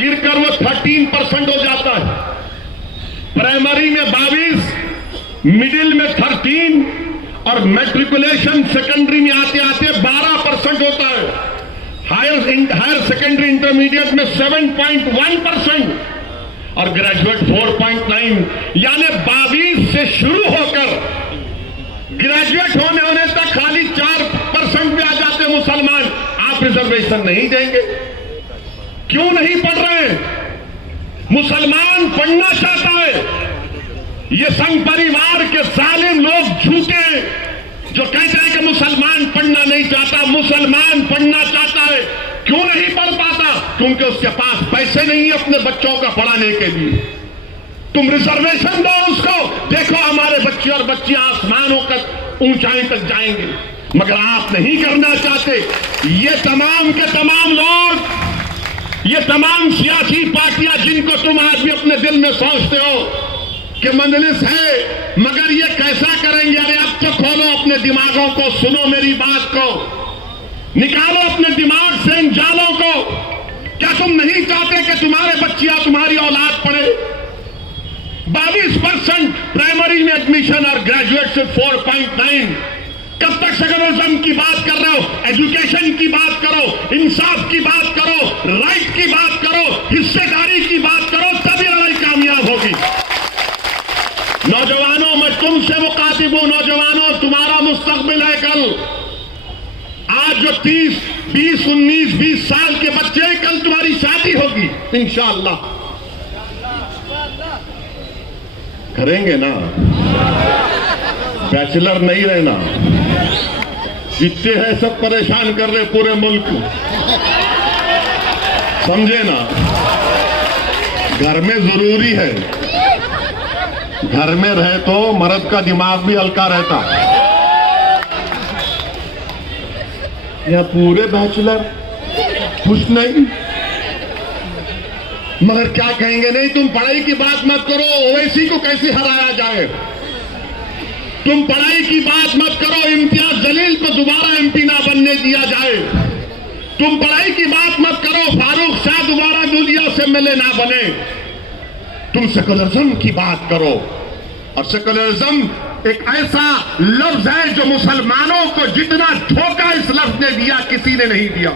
गिरकर वो 13% हो जाता है। प्राइमरी में 22, मिडिल में 13 और मैट्रिकुलेशन सेकेंडरी में आते आते 12% होता है। हायर सेकेंडरी इंटरमीडिएट में 7.1% और ग्रेजुएट 4.9, यानी 22 से शुरू होकर ग्रेजुएट होने तक खाली 4% पे आ जाते मुसलमान। आप रिजर्वेशन नहीं देंगे, क्यों नहीं पढ़ रहे हैं? मुसलमान पढ़ना चाहता है। ये संघ परिवार के जालिम लोग झूठे जो कहते हैं कि मुसलमान पढ़ना नहीं चाहता। मुसलमान पढ़ना चाहता है, क्यों नहीं पढ़ पाता? क्योंकि उसके पास पैसे नहीं है अपने बच्चों का पढ़ाने के लिए। तुम रिजर्वेशन दो उसको, देखो हमारे बच्चे और बच्चियां आसमानों तक, ऊंचाई तक जाएंगे। मगर आप नहीं करना चाहते। ये तमाम के तमाम लोग, ये तमाम सियासी पार्टियां जिनको तुम आज भी अपने दिल में सोचते हो कि मजलिस है, मगर ये कैसा करेंगे? अरे अब तो खोलो अपने दिमागों को, सुनो मेरी बात को, निकालो अपने दिमाग से इन जालों को। क्या तुम नहीं चाहते कि तुम्हारे बच्चियां, तुम्हारी औलाद पढ़े? 22% प्राइमरी में एडमिशन और ग्रेजुएट से 4.9। कब तक सेकुलरिज्म की बात कर रहे हो? एजुकेशन की बात करो, इंसाफ की बात करो, राइट की बात करो, हिस्सेदारी की बात करो, तभी लड़ाई कामयाब होगी। नौजवानों, मैं तुमसे मुखातिब हूं। नौजवानों, तुम्हारा मुस्तकबिल है कल। आज जो 30, 20, 19, 20 साल के बच्चे हैं, कल तुम्हारी शादी होगी इंशाअल्लाह। करेंगे ना? बैचलर नहीं रहना। जितने हैं सब परेशान कर रहे पूरे मुल्क को, समझे ना? घर में जरूरी है, घर में रहे तो मर्द का दिमाग भी हल्का रहता। या पूरे बैचलर कुछ नहीं, मगर क्या कहेंगे? नहीं, तुम पढ़ाई की बात मत करो, ओवैसी को कैसे हराया जाए। तुम पढ़ाई की बात मत करो, इम्तियाज जलील को दोबारा एमपी ना बनने दिया जाए। तुम पढ़ाई की बात मत करो, फारूक शाह दोबारा दुनिया से मिले ना बने। तुम सेकुलरिज्म की बात करो। और सेकुलरिज्म एक ऐसा लफ्ज है जो मुसलमानों को जितना धोखा इस लफ्ज ने दिया, किसी ने नहीं दिया।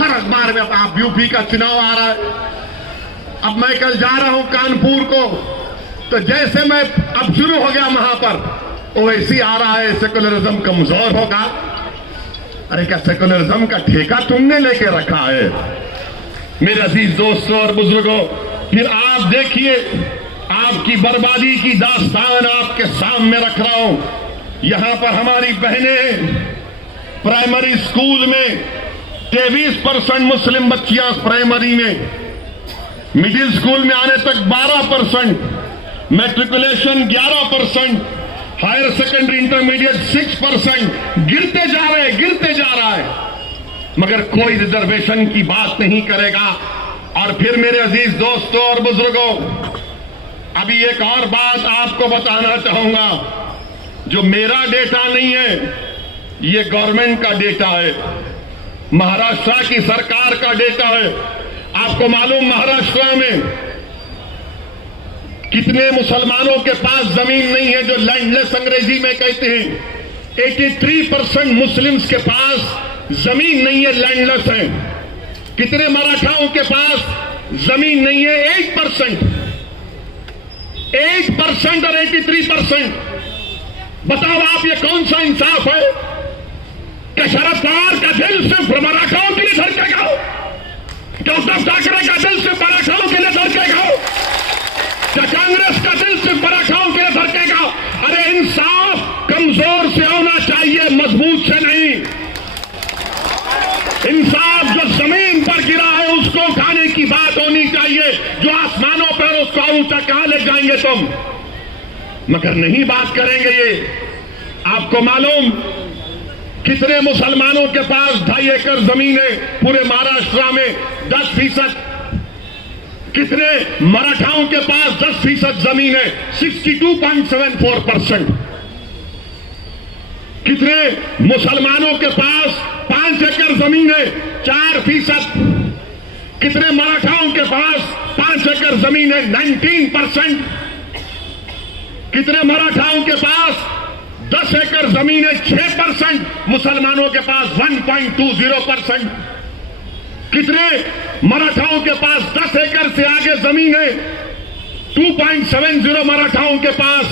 हर अखबार में आप यूपी का चुनाव आ रहा है। अब मैं कल जा रहा हूं कानपुर को, तो जैसे मैं अब शुरू हो गया वहां पर, ओवैसी आ रहा है, सेकुलरिज्म कमजोर होगा। अरे क्या सेकुलरिज्म का ठेका तुमने लेके रखा है? मेरे अजीज दोस्तों और बुजुर्गों, फिर आप देखिए, आपकी बर्बादी की दास्तान आपके सामने रख रहा हूं। यहां पर हमारी बहनें प्राइमरी स्कूल में 23% मुस्लिम बच्चियां प्राइमरी में, मिडिल स्कूल में आने तक 12%, मैट्रिकुलेशन 11%, हायर सेकेंडरी इंटरमीडिएट 6%। गिरते जा रहा है, मगर कोई रिजर्वेशन की बात नहीं करेगा। और फिर मेरे अजीज दोस्तों और बुजुर्गों, अभी एक और बात आपको बताना चाहूंगा, जो मेरा डेटा नहीं है, ये गवर्नमेंट का डेटा है, महाराष्ट्र की सरकार का डेटा है। आपको मालूम महाराष्ट्र में कितने मुसलमानों के पास जमीन नहीं है, जो लैंडलेस अंग्रेजी में कहते हैं। 83% मुस्लिम्स के पास जमीन नहीं है, लैंडलेस है। कितने मराठाओं के पास जमीन नहीं है? 8% और 83%। बताओ आप, ये कौन सा इंसाफ है कि शरद पवार का दिल सिर्फ मराठाओं के लिए धड़केगा? क्या उद्धव ठाकरे का दिल सिर्फ मराठाओं के लिए धड़केगा? क्या कांग्रेस का दिल सिर्फ मराठाओं के लिए धड़केगा? अरे इंसाफ कमजोर से होना चाहिए, मजबूत से नहीं। इंसाफ जो जमीन पर गिरा है उसको उठाने की बात होनी चाहिए। जो आसमानों पर, उसको ऊंचा कहां ले जाएंगे तुम? मगर नहीं बात करेंगे ये। आपको मालूम कितने मुसलमानों के पास 2.5 एकड़ जमीन है पूरे महाराष्ट्र में? 10%। कितने मराठाओं के पास 10% जमीन है? 62.74%। कितने मुसलमानों के पास 5 एकड़ जमीन है? 4%। कितने मराठाओं के पास 5 एकड़ जमीन है? 19%। कितने मराठाओं के पास 10 एकड़ जमीन है? 6%। मुसलमानों के पास 1.20%। कितने मराठाओं के पास 10 एकड़ से आगे जमीन है? 2.70 मराठाओं के पास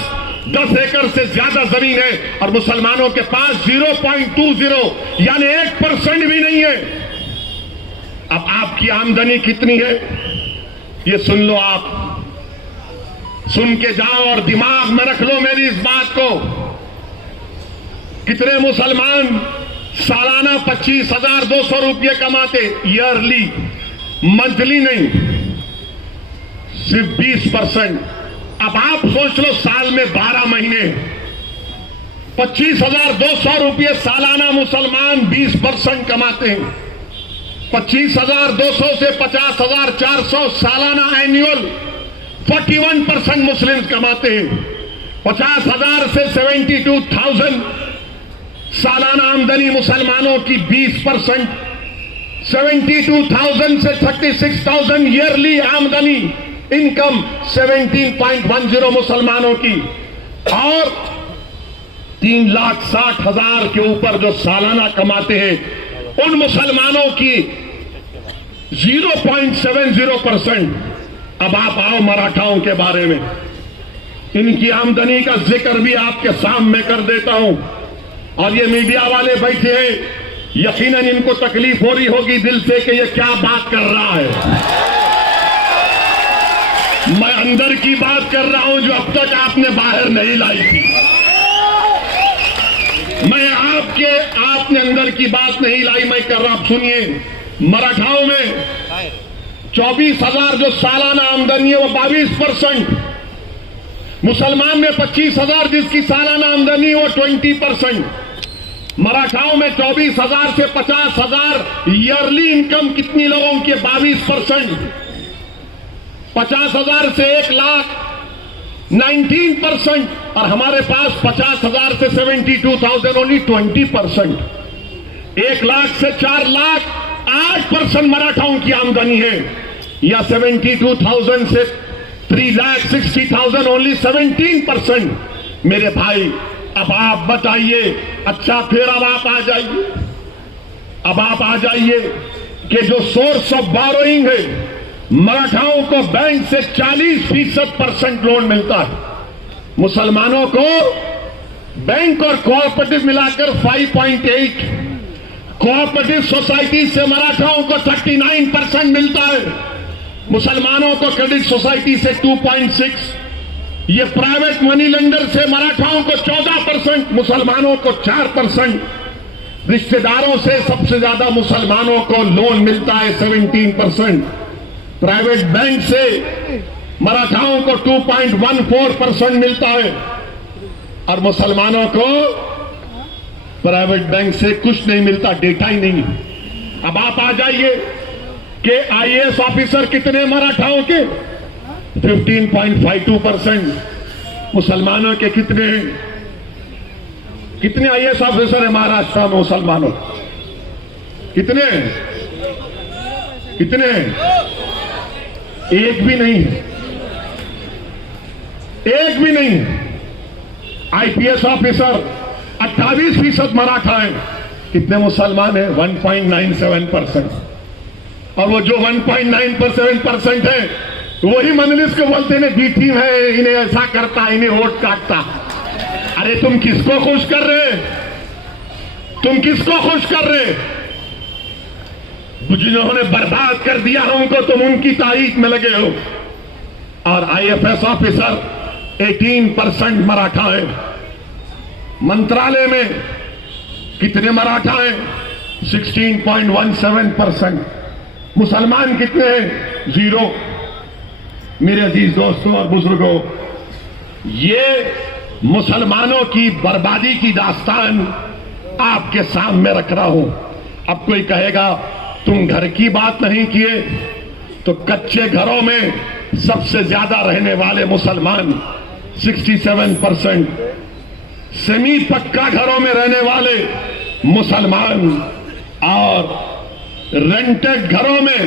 10 एकड़ से ज्यादा जमीन है और मुसलमानों के पास 0.20 यानी 1% भी नहीं है। अब आपकी आमदनी कितनी है ये सुन लो, आप सुन के जाओ और दिमाग में रख लो मेरी इस बात को। कितने मुसलमान सालाना 25,200 रुपये कमाते? ईयरली, मंथली नहीं, सिर्फ 20%। अब आप सोच लो साल में 12 महीने 25,200 रुपये सालाना मुसलमान 20% कमाते हैं। 25,200 से 50,400 सालाना एनुअल 41% मुस्लिम्स कमाते हैं। 50,000 से 72,000 सालाना आमदनी मुसलमानों की 20%। 72,000 से 36,000 ईयरली आमदनी इनकम 17.10 मुसलमानों की। और 3,60,000 के ऊपर जो सालाना कमाते हैं उन मुसलमानों की 0.70%। अब आप आओ मराठाओं के बारे में, इनकी आमदनी का जिक्र भी आपके सामने कर देता हूं। और ये मीडिया वाले बैठे हैं, यकीनन इनको तकलीफ हो रही होगी दिल से कि ये क्या बात कर रहा है। मैं अंदर की बात कर रहा हूं जो अब तक आपने बाहर नहीं लाई थी। मैं आपने अंदर की बात नहीं लाई, मैं कर रहा। आप सुनिए, मराठाओं में 24,000 जो सालाना आमदनी है वो 22%। मुसलमान में 25,000 जिसकी सालाना आमदनी है वो 20%। मराठाओं में 24,000 से 50,000 ईयरली इनकम कितनी लोगों की? 22%। 50,000 से 1 लाख 19%। और हमारे पास 50,000 से 72,000 ओनली 20%। 1 लाख से 4 लाख 8% मराठाओं की आमदनी है, या 72,000 से 3,60,000 ओनली 17%। मेरे भाई अब आप बताइए, अच्छा फिर अब आप आ जाइए, अब आप आ जाइए कि जो सोर्स ऑफ बोरोइंग है, मराठाओं को बैंक से 40% लोन मिलता है, मुसलमानों को बैंक और कोऑपरेटिव मिलाकर 5.8, कोऑपरेटिव सोसाइटी से मराठाओं को 39% मिलता है, मुसलमानों को क्रेडिट सोसाइटी से 2.6, ये प्राइवेट मनी लेंडर से मराठाओं को 14%, मुसलमानों को 4%, रिश्तेदारों से सबसे ज्यादा मुसलमानों को लोन मिलता है 17%, प्राइवेट बैंक से मराठाओं को 2.14% मिलता है और मुसलमानों को प्राइवेट बैंक से कुछ नहीं मिलता, डेटा ही नहीं। अब आप आ जाइए कि आईएएस ऑफिसर कितने मराठाओं के? 15.52%। मुसलमानों के कितने आईएएस ऑफिसर है महाराष्ट्र में? मुसलमानों कितने? एक भी नहीं, एक भी नहीं। आईपीएस ऑफिसर 28% मराठा है, कितने मुसलमान है? 1.97%। और वो जो 1.97% है वही मजलिस को बोलते हैं बी टीम है, इन्हें ऐसा करता, इन्हें वोट काटता। अरे तुम किसको खुश कर रहे? तुम किसको खुश कर रहे? जिन्होंने बर्बाद कर दिया हमको, तुम उनकी तारीफ में लगे हो। और आईएफएस ऑफिसर 18% मराठा है। मंत्रालय में कितने मराठा हैं? 16.17%। मुसलमान कितने हैं? 0। मेरे अजीज दोस्तों और बुजुर्गों, ये मुसलमानों की बर्बादी की दास्तान आपके सामने रख रहा हूं। अब कोई कहेगा तुम घर की बात नहीं किए, तो कच्चे घरों में सबसे ज्यादा रहने वाले मुसलमान 67%, सेमी पक्का घरों में रहने वाले मुसलमान और रेंटेड घरों में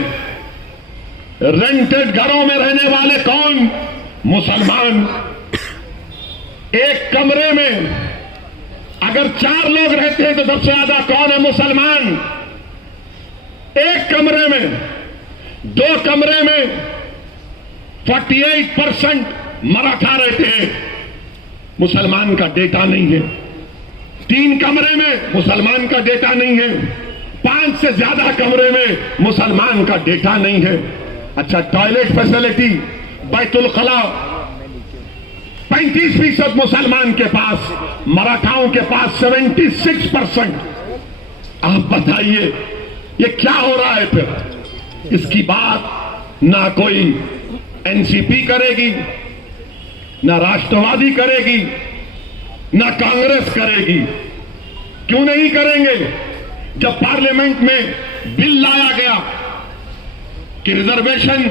रेंटेड घरों में रहने वाले कौन? मुसलमान। एक कमरे में अगर 4 लोग रहते हैं तो सबसे ज्यादा कौन है? मुसलमान। एक कमरे में, 2 कमरे में 48% मराठा रहते हैं, मुसलमान का डेटा नहीं है। 3 कमरे में मुसलमान का डेटा नहीं है। 5 से ज्यादा कमरे में मुसलमान का डेटा नहीं है। अच्छा, टॉयलेट फैसिलिटी, बैतुल खला 35% मुसलमान के पास, मराठाओं के पास 76%। आप बताइए ये क्या हो रहा है? फिर इसकी बात ना कोई एनसीपी करेगी, ना राष्ट्रवादी करेगी, ना कांग्रेस करेगी। क्यों नहीं करेंगे? जब पार्लियामेंट में बिल लाया गया कि रिजर्वेशन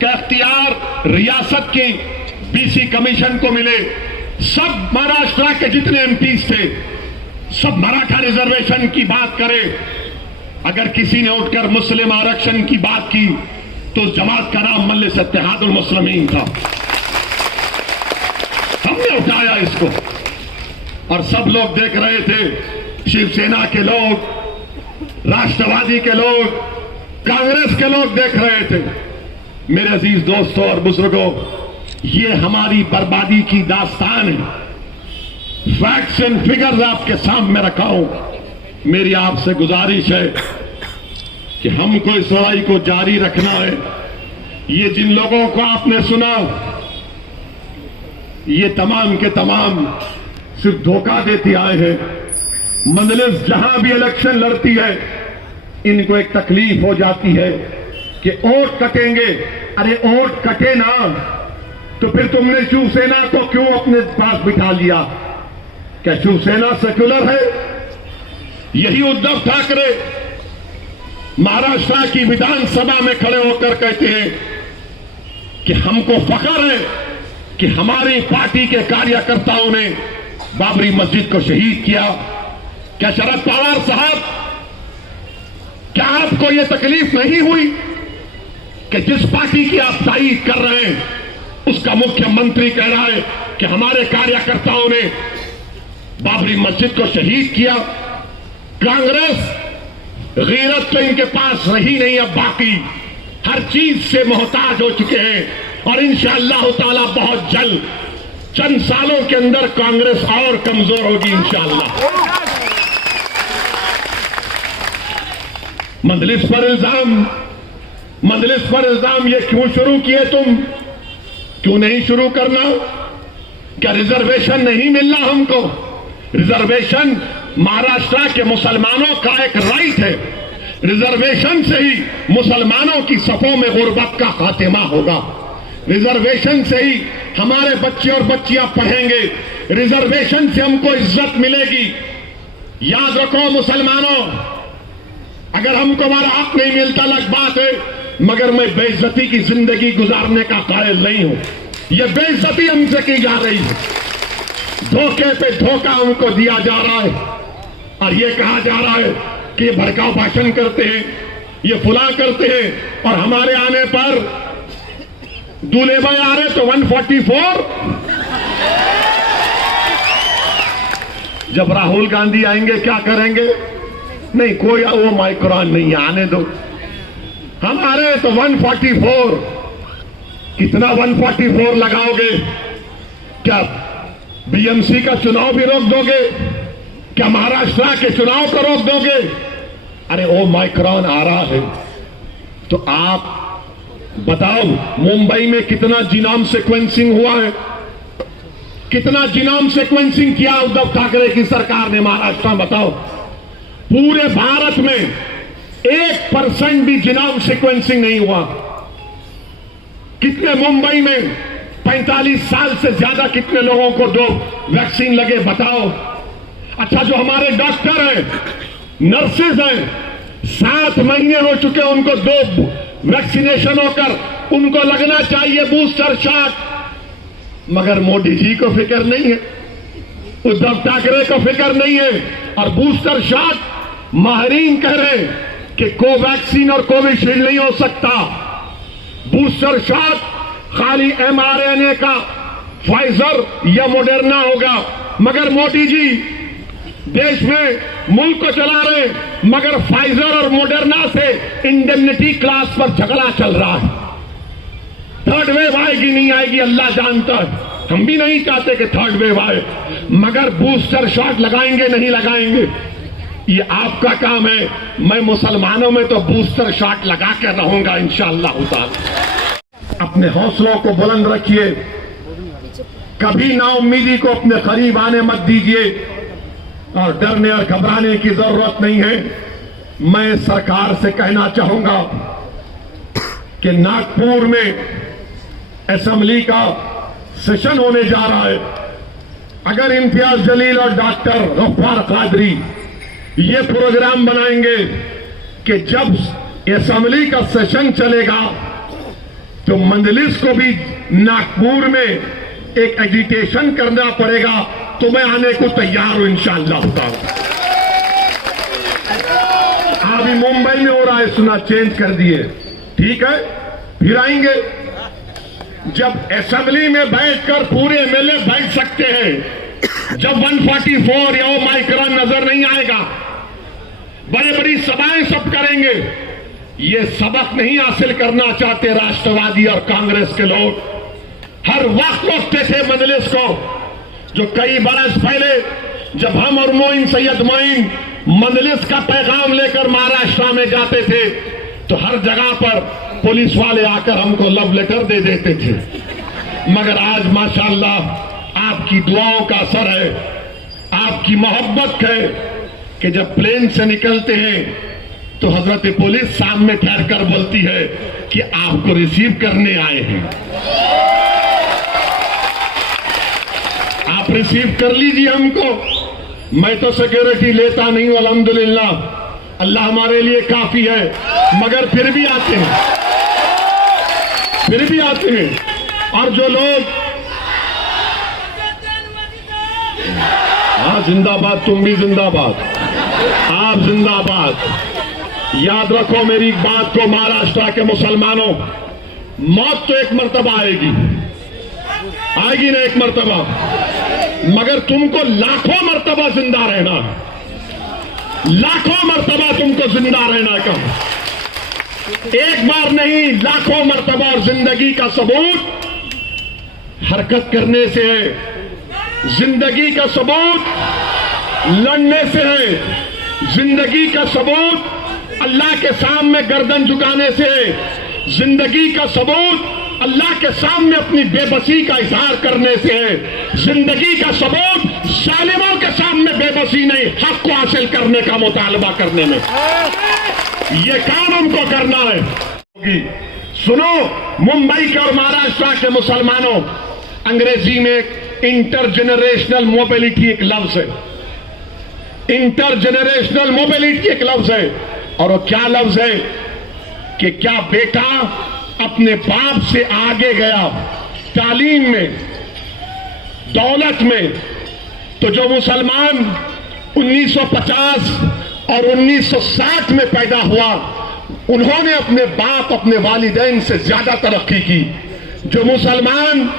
का अख्तियार रियासत की बीसी कमीशन को मिले, सब महाराष्ट्र के जितने एमपीज थे सब मराठा रिजर्वेशन की बात करें। अगर किसी ने उठकर मुस्लिम आरक्षण की बात की तो जमात का नाम मजलिस इत्तेहादुल मुस्लिमीन था। हमने उठाया इसको और सब लोग देख रहे थे। शिवसेना के लोग, राष्ट्रवादी के लोग, कांग्रेस के लोग देख रहे थे। मेरे अजीज दोस्तों और बुजुर्गों, ये हमारी बर्बादी की दास्तान है। फैक्ट्स एंड फिगर्स आपके सामने रखा हूं। मेरी आपसे गुजारिश है कि हमको इस लड़ाई को जारी रखना है। ये जिन लोगों को आपने सुना, ये तमाम के तमाम सिर्फ धोखा देते आए हैं। मजलिस जहां भी इलेक्शन लड़ती है, इनको एक तकलीफ हो जाती है कि वोट कटेंगे। अरे वोट कटे ना तो फिर तुमने शिवसेना को क्यों अपने पास बिठा लिया? क्या शिवसेना सेक्युलर है? यही उद्धव ठाकरे महाराष्ट्र की विधानसभा में खड़े होकर कहते हैं कि हमको फख्र है कि हमारी पार्टी के कार्यकर्ताओं ने बाबरी मस्जिद को शहीद किया। क्या शरद पवार साहब, क्या आपको यह तकलीफ नहीं हुई कि जिस पार्टी की आप तारीफ कर रहे हैं उसका मुख्यमंत्री कह रहा है कि हमारे कार्यकर्ताओं ने बाबरी मस्जिद को शहीद किया? कांग्रेस गैरत तो इनके पास रही नहीं, अब बाकी हर चीज से मोहताज हो चुके हैं। और इंशाअल्लाह ताला बहुत जल्द, चंद सालों के अंदर कांग्रेस और कमजोर होगी इंशाअल्लाह। मजलिस पर इल्जाम ये क्यों शुरू किए तुम? क्यों नहीं शुरू करना? क्या रिजर्वेशन नहीं मिलना हमको? रिजर्वेशन महाराष्ट्र के मुसलमानों का एक राइट है। रिजर्वेशन से ही मुसलमानों की सफों में गुर्बत का खात्मा होगा। रिजर्वेशन से ही हमारे बच्चे और बच्चियां पढ़ेंगे। रिजर्वेशन से हमको इज्जत मिलेगी। याद रखो मुसलमानों, अगर हमको हमारा हक नहीं मिलता अलग बात है, मगर मैं बेइज्जती की जिंदगी गुजारने का कायल नहीं हूं। यह बेइज्जती हमसे की जा रही है, धोखे पे धोखा हमको दिया जा रहा है और यह कहा जा रहा है कि ये भड़काऊ भाषण करते हैं, ये फुला करते हैं। और हमारे आने पर दूल्हे भाई आ रहे तो 144, जब राहुल गांधी आएंगे क्या करेंगे? नहीं, कोई वो माइक्रोन नहीं, आने दो। हमारे तो 144, कितना 144 लगाओगे? क्या बीएमसी का चुनाव भी रोक दोगे? क्या महाराष्ट्र के चुनाव को रोक दोगे? अरे ओ माइक्रोन आ रहा है तो आप बताओ, मुंबई में कितना जीनोम सीक्वेंसिंग हुआ है? कितना जीनोम सीक्वेंसिंग किया उद्धव ठाकरे की सरकार ने महाराष्ट्र में? बताओ, पूरे भारत में 1% भी जीनोम सीक्वेंसिंग नहीं हुआ। कितने मुंबई में 45 साल से ज्यादा कितने लोगों को 2 वैक्सीन लगे? बताओ। अच्छा, जो हमारे डॉक्टर हैं, नर्सेज हैं, 7 महीने हो चुके उनको 2 वैक्सीनेशन होकर, उनको लगना चाहिए बूस्टर शॉट, मगर मोदी जी को फिक्र नहीं है, उद्धव ठाकरे को फिक्र नहीं है। और बूस्टर शॉट माहिरीन कह रहे हैं कि कोवैक्सीन और कोविशील्ड नहीं हो सकता। बूस्टर शॉट खाली mRNA का फाइजर या मॉडर्ना होगा, मगर मोदी जी देश में मुल्क को चला रहे, मगर फाइजर और मॉडर्ना से इंडेमनिटी क्लास पर झगड़ा चल रहा है। थर्ड वेव आएगी नहीं आएगी अल्लाह जानता है, हम भी नहीं चाहते कि थर्ड वेव आए, मगर बूस्टर शॉट लगाएंगे नहीं लगाएंगे ये आपका काम है। मैं मुसलमानों में तो बूस्टर शॉट लगा के रहूंगा इंशाअल्लाह ताला। अपने हौसलों को बुलंद रखिए, कभी नाउम्मीदी को अपने करीब आने मत दीजिए और डरने और घबराने की जरूरत नहीं है। मैं सरकार से कहना चाहूंगा कि नागपुर में असेंबली का सेशन होने जा रहा है। अगर इम्तियाज जलील और डॉक्टर गफ्फार कादरी ये प्रोग्राम बनाएंगे कि जब असेंबली का सेशन चलेगा तो मंजलिस को भी नागपुर में एक एजिटेशन करना पड़ेगा, तो मैं आने को तैयार हूं इंशाअल्लाह। अभी मुंबई में हो रहा है, सुना चेंज कर दिए, ठीक है, फिर आएंगे। जब असेंबली में बैठकर पूरे एमएलए बैठ सकते हैं, जब 144 या माइक्रोन नजर नहीं आएगा, बड़ी बड़ी सभाएं सब करेंगे, ये सबक नहीं हासिल करना चाहते राष्ट्रवादी और कांग्रेस के लोग। हर वक्त रोकते थे मजलिस को, जो कई बरस पहले जब हम और मोइन सैयद मोइन मजलिस का पैगाम लेकर महाराष्ट्र में जाते थे तो हर जगह पर पुलिस वाले आकर हमको लव लेटर दे देते थे, मगर आज माशाअल्लाह आपकी दुआओं का असर है, आपकी मोहब्बत है कि जब प्लेन से निकलते हैं तो हजरत पुलिस सामने ठहर कर बोलती है कि आपको रिसीव करने आए हैं, आप रिसीव कर लीजिए हमको। मैं तो सिक्योरिटी लेता नहीं हूं, अल्हम्दुलिल्लाह, अल्लाह हमारे लिए काफी है, मगर फिर भी आते हैं, फिर भी आते हैं। और जो लोग, हाँ जिंदाबाद, तुम भी जिंदाबाद, आप जिंदाबाद। याद रखो मेरी बात को, महाराष्ट्र के मुसलमानों, मौत तो एक मर्तबा आएगी, आएगी ना एक मर्तबा, मगर तुमको लाखों मर्तबा जिंदा रहना, लाखों मर्तबा तुमको जिंदा रहना का, एक बार नहीं लाखों मर्तबा। और जिंदगी का सबूत हरकत करने से है, जिंदगी का सबूत लड़ने से है, जिंदगी का सबूत अल्लाह के सामने गर्दन झुकाने से है, जिंदगी का सबूत अल्लाह के सामने अपनी बेबसी का इजहार करने से है, जिंदगी का सबूत जालिमों के सामने बेबसी नहीं हक को हासिल करने का मुतालबा करने में। ये काम हमको करना है। सुनो, मुंबई के और महाराष्ट्र के मुसलमानों, अंग्रेजी में इंटरजेनरेशनल मोबिलिटी एक लफ्ज है, इंटरजेनरेशनल मोबिलिटी एक लफ्ज है। और वो क्या लफ्ज है कि क्या बेटा अपने बाप से आगे गया तालीम में, दौलत में, तो जो मुसलमान 1950 और 1960 में पैदा हुआ उन्होंने अपने बाप, अपने वालिदैन से ज्यादा तरक्की की। जो मुसलमान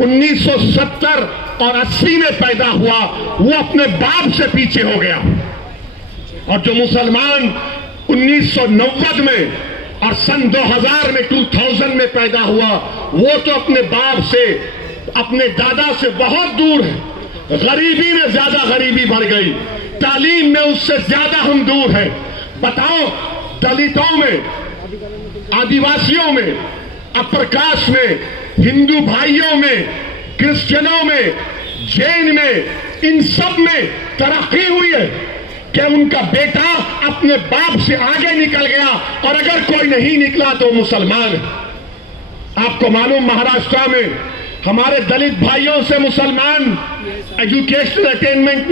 1970 और 80 में पैदा हुआ वो अपने बाप से पीछे हो गया, और जो मुसलमान 1990 में और सन 2000 में 2000 में पैदा हुआ वो तो अपने बाप से, अपने दादा से बहुत दूर है। गरीबी में ज्यादा गरीबी बढ़ गई, तालीम में उससे ज्यादा हम दूर हैं। बताओ, दलितों में, आदिवासियों में, अपर कास्ट में, हिंदू भाइयों में, क्रिश्चियनों में, जैन में, इन सब में तरक्की हुई है कि उनका बेटा अपने बाप से आगे निकल गया, और अगर कोई नहीं निकला तो मुसलमान है। आपको मालूम, महाराष्ट्र में हमारे दलित भाइयों से मुसलमान एजुकेशनल अटेनमेंट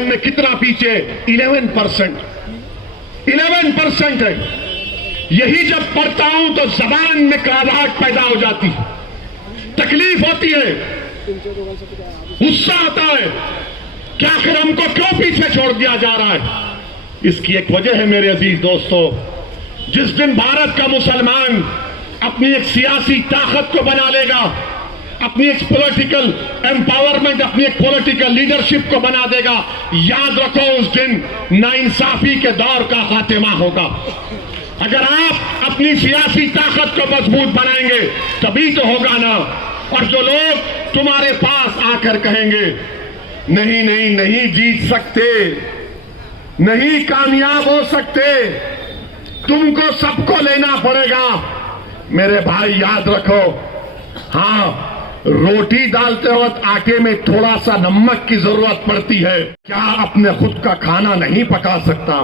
में कितना पीछे है? 11% है। यही जब पढ़ता हूं तो जबान में घबराहट पैदा हो जाती है, तकलीफ होती है, गुस्सा आता है कि आखिर हमको क्यों पीछे छोड़ दिया जा रहा है। इसकी एक वजह है मेरे अजीज दोस्तों, जिस दिन भारत का मुसलमान अपनी एक सियासी ताकत को बना लेगा, अपनी एक पॉलिटिकल एम्पावरमेंट, अपनी एक पॉलिटिकल लीडरशिप को बना देगा, याद रखो उस दिन नाइंसाफी के दौर का खात्मा होगा। अगर आप अपनी सियासी ताकत को मजबूत बनाएंगे तभी तो होगा ना। और जो लोग तुम्हारे पास आकर कहेंगे नहीं नहीं नहीं जीत सकते, नहीं कामयाब हो सकते, तुमको सबको लेना पड़ेगा, मेरे भाई याद रखो, हां रोटी डालते वक्त आटे में थोड़ा सा नमक की जरूरत पड़ती है। क्या अपने खुद का खाना नहीं पका सकता?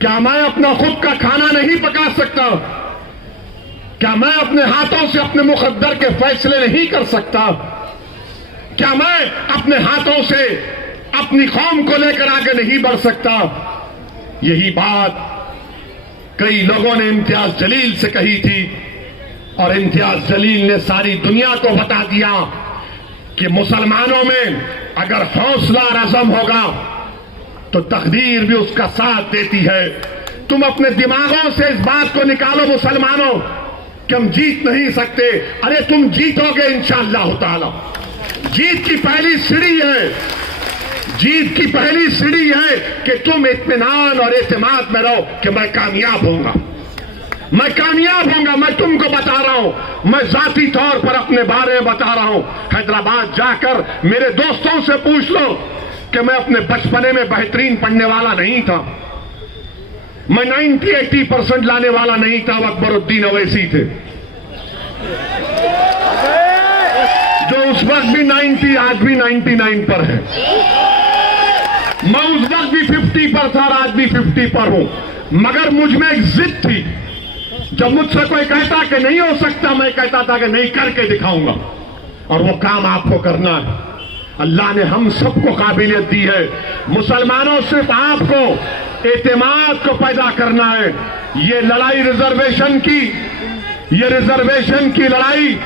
क्या मैं अपना खुद का खाना नहीं पका सकता? क्या मैं अपने हाथों से अपने मुकद्दर के फैसले नहीं कर सकता? क्या मैं अपने हाथों से अपनी कौम को लेकर आगे नहीं बढ़ सकता? यही बात कई लोगों ने इम्तियाज जलील से कही थी और इम्तियाज जलील ने सारी दुनिया को बता दिया कि मुसलमानों में अगर हौसला और अज़म होगा तो तकदीर भी उसका साथ देती है। तुम अपने दिमागों से इस बात को निकालो मुसलमानों कि हम जीत नहीं सकते। अरे तुम जीतोगे इंशाअल्लाह ताला। जीत की पहली सीढ़ी है, जीत की पहली सीढ़ी है कि तुम इत्मीनान और एतमाद में रहो कि मैं कामयाब होऊंगा, मैं कामयाब होऊंगा। मैं तुमको बता रहा हूं, मैं जाती तौर पर अपने बारे में बता रहा हूं। हैदराबाद जाकर मेरे दोस्तों से पूछ लो कि मैं अपने बचपने में बेहतरीन पढ़ने वाला नहीं था, मैं 90-80% लाने वाला नहीं था। अकबरुद्दीन अवैसी थे जो उस वक्त भी 90, आज भी 99 पर है। मैं उस वक्त भी 50 पर था और आज भी 50 पर हूं, मगर मुझ में एक जिद थी। जब मुझसे कोई कहता कि नहीं हो सकता, मैं कहता था कि नहीं, करके दिखाऊंगा। और वो काम आपको करना है। अल्लाह ने हम सबको काबिलियत दी है। मुसलमानों सिर्फ आपको एतमाद को पैदा करना है। ये लड़ाई रिजर्वेशन की, ये रिजर्वेशन की लड़ाई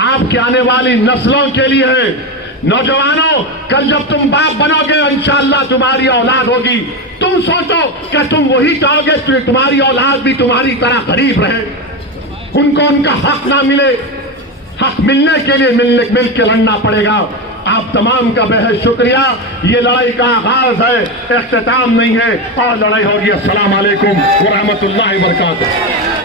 आपके आने वाली नस्लों के लिए है। नौजवानों, कल जब तुम बाप बनोगे इंशाअल्लाह तुम्हारी औलाद होगी। तुम सोचो कि तुम वही चाहोगे कि तुम्हारी औलाद भी तुम्हारी तरह गरीब रहे, उनको उनका हक ना मिले। हक मिलने के लिए मिल के लड़ना पड़ेगा। आप तमाम का बेहद शुक्रिया। ये लड़ाई का आगाज है, इख्तिताम नहीं है, और लड़ाई होगी। अस्सलाम वालेकुम व रहमतुल्लाहि व बरकातुहू।